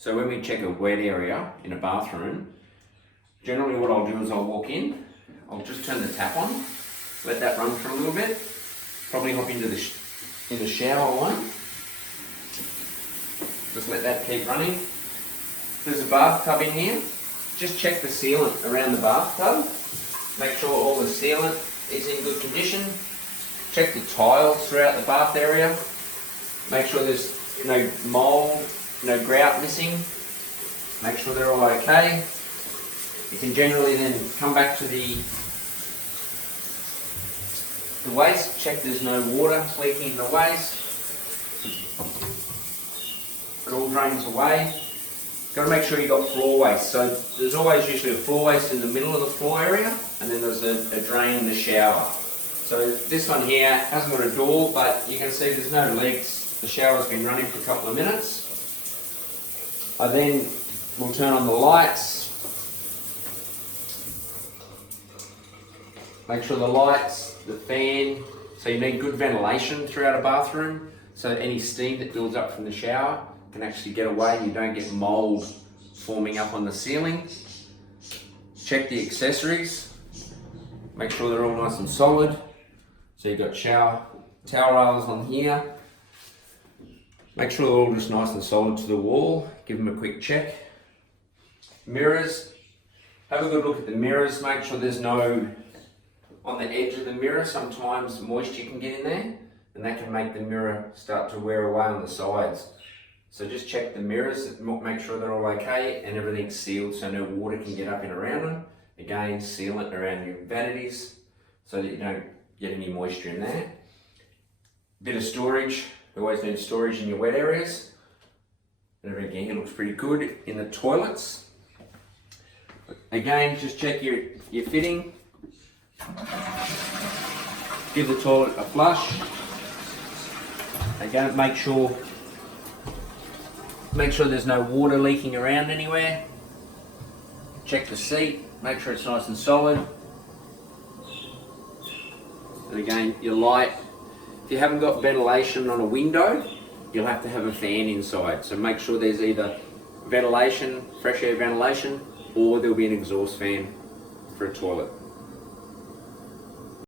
So when we check a wet area in a bathroom, generally what I'll do is I'll walk in, I'll just turn the tap on, let that run for a little bit, probably hop into the shower one, just let that keep running. There's a bathtub in here, just check the sealant around the bathtub, make sure all the sealant is in good condition, check the tiles throughout the bath area, make sure there's no mould, no grout missing, make sure they're all okay. You can generally then come back to the waste, check there's no water leaking in the waste. It all drains away. Got to make sure you've got floor waste. So there's always usually a floor waste in the middle of the floor area, and then there's a drain in the shower. So this one here hasn't got a door, but you can see there's no leaks. The shower's been running for a couple of minutes. I then will turn on the lights. Make sure the lights, the fan, so you need good ventilation throughout a bathroom, so any steam that builds up from the shower can actually get away and you don't get mould forming up on the ceiling. Check the accessories, make sure they're all nice and solid. So you've got shower towel rails on here. Make sure they're all just nice and solid to the wall, give them a quick check. Mirrors, have a good look at the mirrors, make sure there's no, on the edge of the mirror, sometimes moisture can get in there and that can make the mirror start to wear away on the sides. So just check the mirrors, make sure they're all okay and everything's sealed so no water can get up and around them. Again, sealant around your vanities so that you don't get any moisture in there. Bit of storage, you always need storage in your wet areas. And everything here looks pretty good. In the toilets, again, just check your fitting. Give the toilet a flush. Again, make sure there's no water leaking around anywhere. Check the seat, make sure it's nice and solid. And again, your light, if you haven't got ventilation on a window, you'll have to have a fan inside. So make sure there's either ventilation, fresh air ventilation, or there'll be an exhaust fan for a toilet.